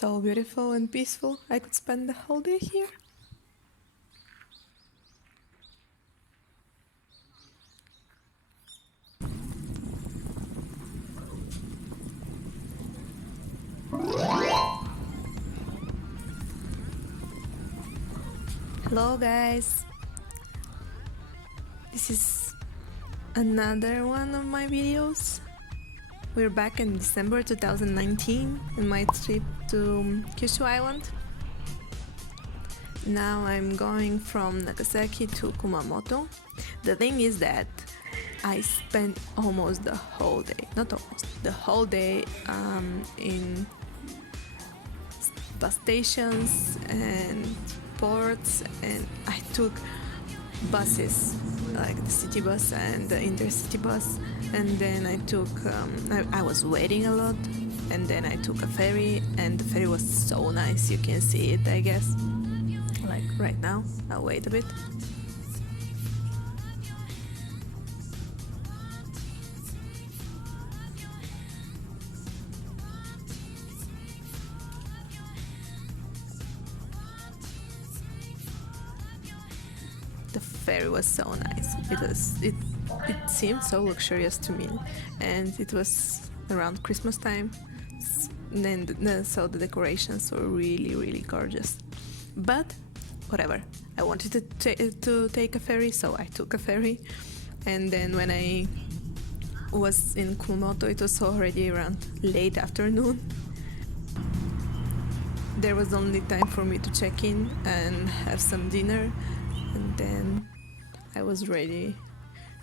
so beautiful and peaceful. I could spend the whole day here. Hello guys, this is another one of my videos. We're back in December 2019 in my trip to Kюшу Island. Now I'm going from Nagasaki to Kumamoto. The thing is that I spent almost the whole day, not almost, the whole day in bus stations and ports, and I took buses like the city bus and the intercity bus, and then I took I was waiting a lot, and then I took a ferry, and the ferry was so nice. You can see it, I guess, like right now. I'll wait a bit. The ferry was so nice. It seemed so luxurious to me, and it was around Christmas time, and so the decorations were really gorgeous. But whatever, I wanted to take a ferry, so I took a ferry, and then when I was in Kumamoto, it was already around late afternoon. There was only time for me to check in and have some dinner, and then I was ready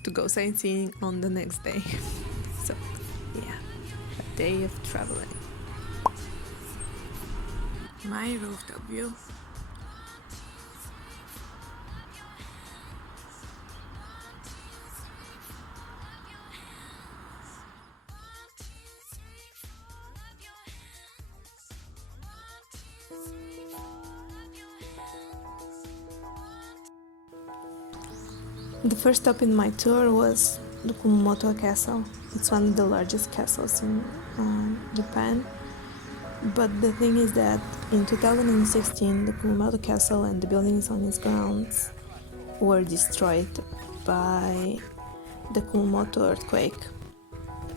to go sightseeing on the next day. So yeah, a day of traveling. My rooftop view. The first stop in my tour was the Kumamoto castle. It's one of the largest castles in Japan. But the thing is that in 2016, the Kumamoto castle and the buildings on its grounds were destroyed by the Kumamoto earthquake.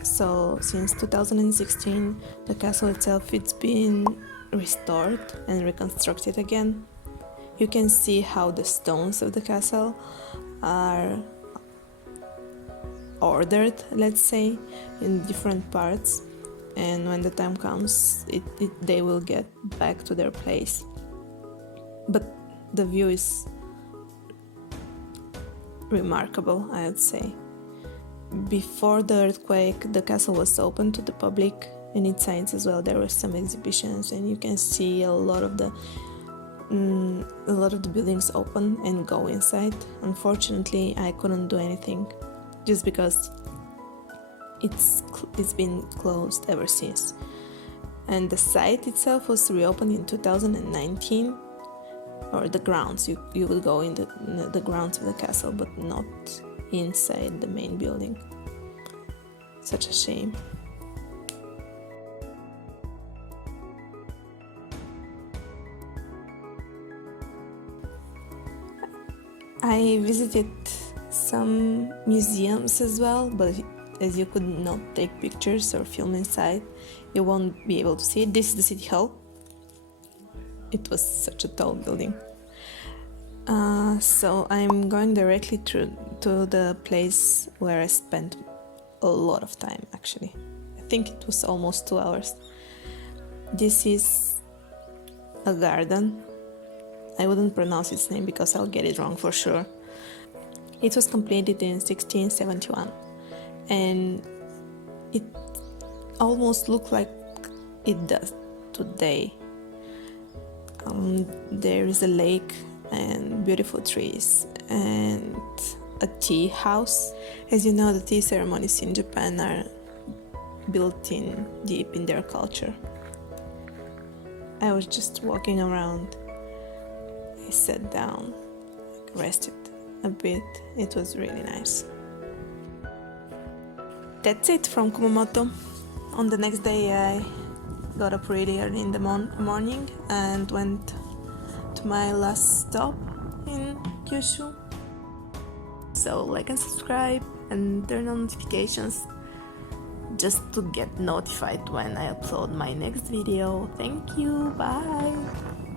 So since 2016, the castle itself, it's been restored and reconstructed again. You can see how the stones of the castle are ordered, let's say, in different parts, and when the time comes, they will get back to their place. But the view is remarkable, I would say. Before the earthquake, the castle was open to the public, and inside as well there were some exhibitions, and you can see a lot of the buildings open and go inside. Unfortunately, I couldn't do anything just because it's been closed ever since. And the site itself was reopened in 2019, or the grounds. You would go in the grounds of the castle, but not inside the main building. Such a shame. I visited some museums as well, but as you could not take pictures or film inside, you won't be able to see it. This is the city hall. It was such a tall building. So I'm going directly to the place where I spent a lot of time, actually. I think it was almost 2 hours. This is a garden. I wouldn't pronounce its name because I'll get it wrong for sure. It was completed in 1671, and it almost looked like it does today. There is a lake and beautiful trees and a tea house. As you know, the tea ceremonies in Japan are built in deep in their culture. I was just walking around. I sat down, rested a bit. It was really nice. That's it from Kumamoto. On the next day I got up pretty early in the morning and went to my last stop in Kюшу. So like and subscribe and turn on notifications just to get notified when I upload my next video. Thank you, bye!